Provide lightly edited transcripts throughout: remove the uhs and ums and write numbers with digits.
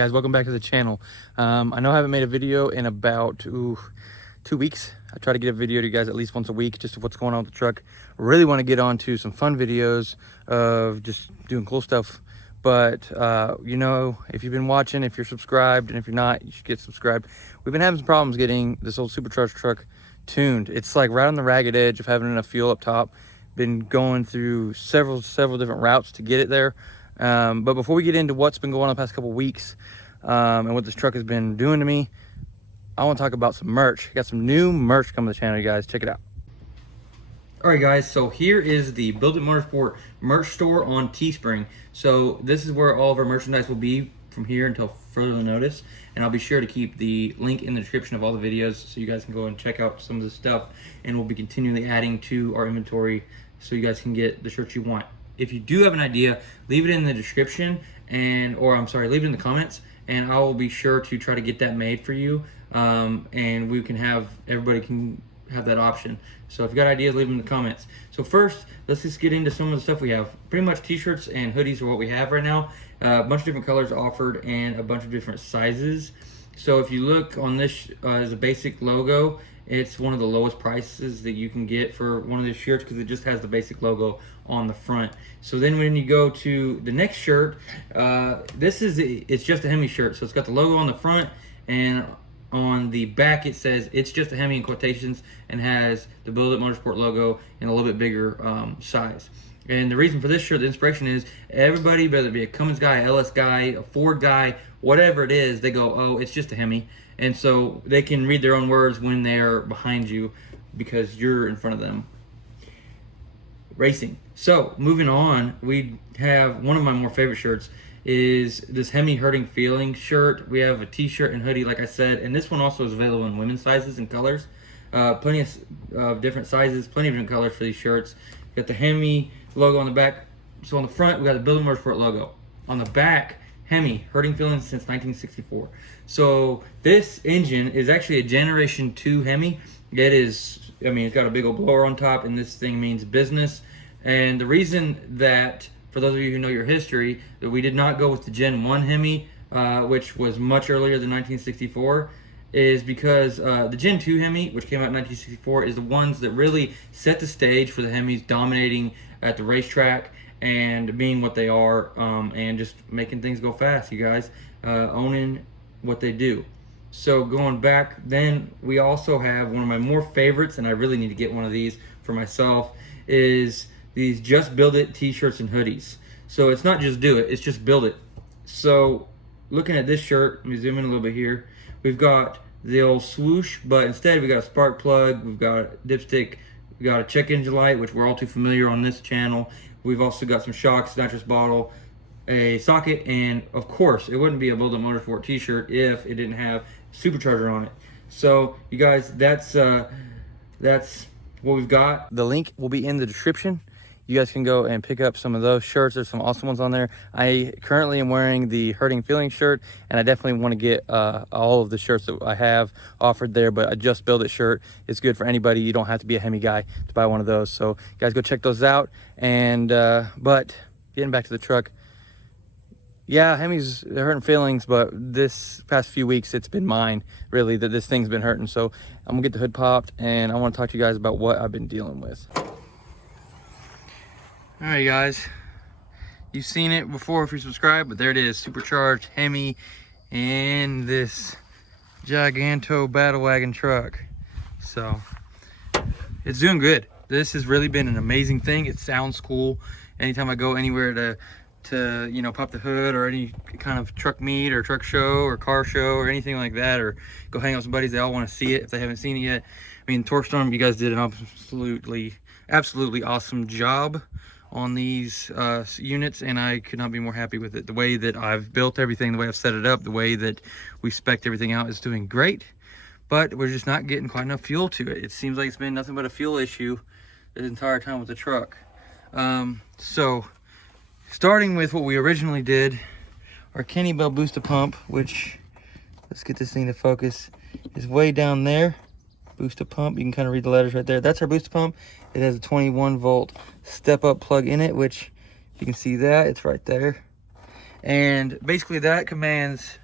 guys, welcome back to the channel. I know I haven't made a video in about 2 weeks. I try to get a video to you guys at least once a week, just of what's going on with the truck. I really want to get on to some fun videos of just doing cool stuff. But you know, if you've been watching, if you're subscribed, and if you're not, you should get subscribed. We've been having some problems getting this old Supercharged truck tuned. It's like right on the ragged edge of having enough fuel up top. Been going through several different routes to get it there. But before we get into what's been going on the past couple weeks and what this truck has been doing to me, I want to talk about some merch. I got some new merch coming to the channel, you guys. Check it out. All right, guys, so here is the Build It Motorsport merch store on Teespring. So this is where all of our merchandise will be from here until further notice. And I'll be sure to keep the link in the description of all the videos so you guys can go and check out some of the stuff. And we'll be continually adding to our inventory so you guys can get the shirts you want. If you do have an idea, leave it in the description leave it in the comments, and I will be sure to try to get that made for you. And we can have, everybody can have that option. So if you got ideas, leave them in the comments. So first, let's just get into some of the stuff we have. Pretty much t-shirts and hoodies are what we have right now. A bunch of different colors offered and a bunch of different sizes. So if you look on this as a basic logo, it's one of the lowest prices that you can get for one of these shirts because it just has the basic logo on the front. So then when you go to the next shirt, it's just a Hemi shirt. So it's got the logo on the front, and on the back it says it's just a Hemi in quotations, and has the Build It Motorsport logo in a little bit bigger size. And the reason for this shirt, the inspiration is everybody, whether it be a Cummins guy, LS guy, a Ford guy, whatever it is, they go, oh, it's just a Hemi. And so they can read their own words when they're behind you because you're in front of them racing. So moving on, we have one of my more favorite shirts is this Hemi Hurting Feelings shirt. We have a t-shirt and hoodie, like I said, and this one also is available in women's sizes and colors. Plenty of different sizes, plenty of different colors for these shirts. Got the Hemi logo on the back. So on the front, we got the Build It Motorsport logo. On the back, Hemi Hurting Feelings since 1964. So this engine is actually a Generation 2 Hemi. It is, I mean, it's got a big old blower on top, and this thing means business. And the reason that, for those of you who know your history, that we did not go with the Gen 1 Hemi, which was much earlier than 1964, is because the Gen 2 Hemi, which came out in 1964, is the ones that really set the stage for the Hemis dominating at the racetrack and being what they are, and just making things go fast, you guys, owning what they do. So going back, then we also have one of my more favorites, and I really need to get one of these for myself, is these Just Build It t-shirts and hoodies. So it's not just do it, it's just build it. So looking at this shirt, let me zoom in a little bit here. We've got the old swoosh, but instead we got a spark plug, we've got a dipstick, we got a check engine light, which we're all too familiar on this channel. We've also got some shocks, nitrous bottle, a socket, and of course it wouldn't be a Build It Motorsport t-shirt if it didn't have Supercharger on it. So you guys, that's what we've got. The link will be in the description. You guys can go and pick up some of those shirts. There's some awesome ones on there. I currently am wearing the Hurting Feelings shirt, and I definitely want to get all of the shirts that I have offered there, but a Just Build It shirt is good for anybody. You don't have to be a Hemi guy to buy one of those. So guys, go check those out. And but getting back to the truck, yeah, Hemi's hurting feelings, but this past few weeks it's been mine, really, that this thing's been hurting. So I'm gonna get the hood popped, and I want to talk to you guys about what I've been dealing with. All right, guys, you've seen it before if you're subscribed, but there it is, Supercharged Hemi and this giganto battle wagon truck. So it's doing good. This has really been an amazing thing. It sounds cool. Anytime I go anywhere to you know, pop the hood or any kind of truck meet or truck show or car show or anything like that, or go hang out with some buddies, they all want to see it if they haven't seen it yet. I mean, Torstorm, you guys did an absolutely awesome job on these units, and I could not be more happy with it. The way that I've built everything, the way I've set it up, the way that we spec'd everything out is doing great, but we're just not getting quite enough fuel to it. It seems like it's been nothing but a fuel issue the entire time with the truck. So starting with what we originally did, our Kenny Bell booster pump, which, let's get this thing to focus, is way down there. Booster pump, you can kind of read the letters right there. That's our booster pump. It has a 21 volt step up plug in it, which you can see that it's right there. And basically that commands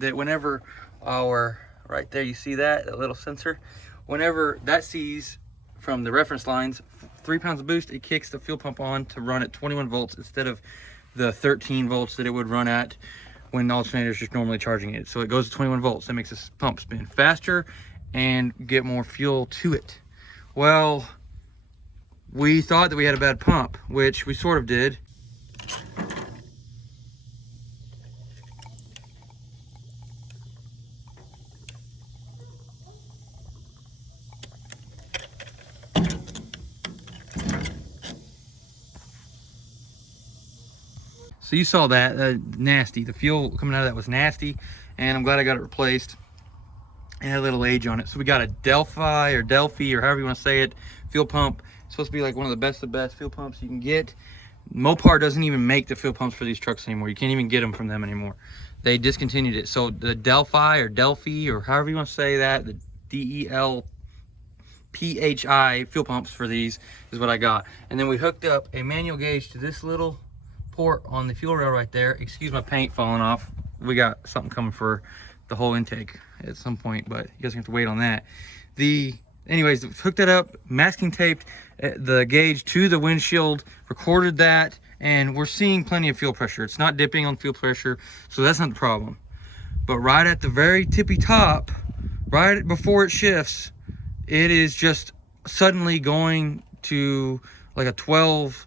that whenever our, right there, you see that little sensor, whenever that sees from the reference lines 3 pounds of boost, it kicks the fuel pump on to run at 21 volts instead of the 13 volts that it would run at when the alternator is just normally charging it. So it goes to 21 volts. That makes this pump spin faster and get more fuel to it. Well, we thought that we had a bad pump, which we sort of did. So you saw that, nasty. The fuel coming out of that was nasty, and I'm glad I got it replaced. It had a little age on it. So we got a Delphi or however you want to say it, fuel pump. It's supposed to be like one of the best fuel pumps you can get. Mopar doesn't even make the fuel pumps for these trucks anymore. You can't even get them from them anymore. They discontinued it. So the Delphi or however you want to say that, the DELPHI fuel pumps for these is what I got. And then we hooked up a manual gauge to this little port on the fuel rail right there. Excuse my paint falling off. We got something coming for the whole intake at some point, but you guys have to wait on that. Anyways, hooked that up, masking taped the gauge to the windshield, recorded that, and we're seeing plenty of fuel pressure. It's not dipping on fuel pressure, so that's not the problem. But right at the very tippy top, right before it shifts, it is just suddenly going to like a 12.5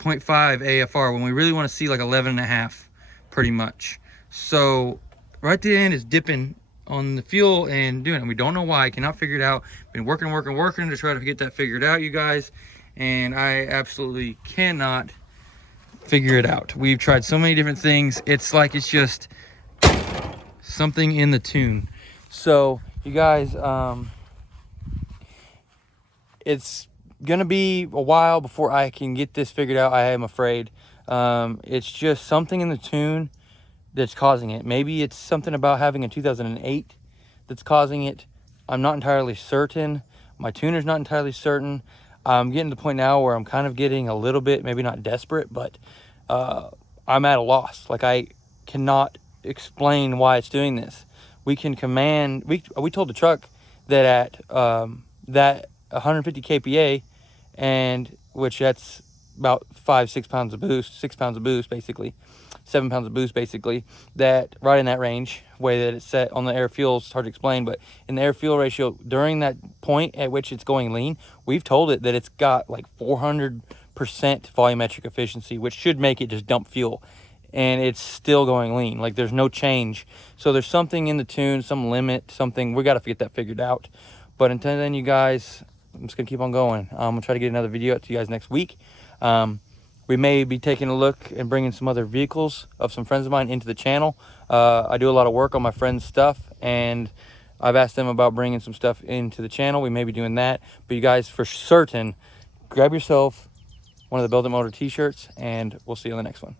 AFR when we really want to see like 11.5 pretty much. So right at the end is dipping on the fuel and doing it. We don't know why. I cannot figure it out. Been working to try to get that figured out, you guys, and I absolutely cannot figure it out. We've tried so many different things. It's like it's just something in the tune. So you guys, it's gonna be a while before I can get this figured out, I am afraid. It's just something in the tune that's causing it. Maybe it's something about having a 2008 that's causing it. I'm not entirely certain. My tuner's not entirely certain. I'm getting to the point now where I'm kind of getting a little bit, maybe not desperate, but I'm at a loss. Like, I cannot explain why it's doing this. We can command, we told the truck that at that 150 kPa, and which that's about 6 pounds of boost basically, 7 pounds of boost basically, that right in that range, way that it's set on the air fuel. It's hard to explain, but in the air fuel ratio during that point at which it's going lean, we've told it that it's got like 400% volumetric efficiency, which should make it just dump fuel, and it's still going lean. Like, there's no change. So there's something in the tune, some limit, something. We got to get that figured out. But until then, you guys, I'm just gonna keep on going. I'm gonna try to get another video out to you guys next week. We may be taking a look and bringing some other vehicles of some friends of mine into the channel. I do a lot of work on my friends' stuff, and I've asked them about bringing some stuff into the channel. We may be doing that. But you guys, for certain, grab yourself one of the Build It Motor t-shirts, and we'll see you on the next one.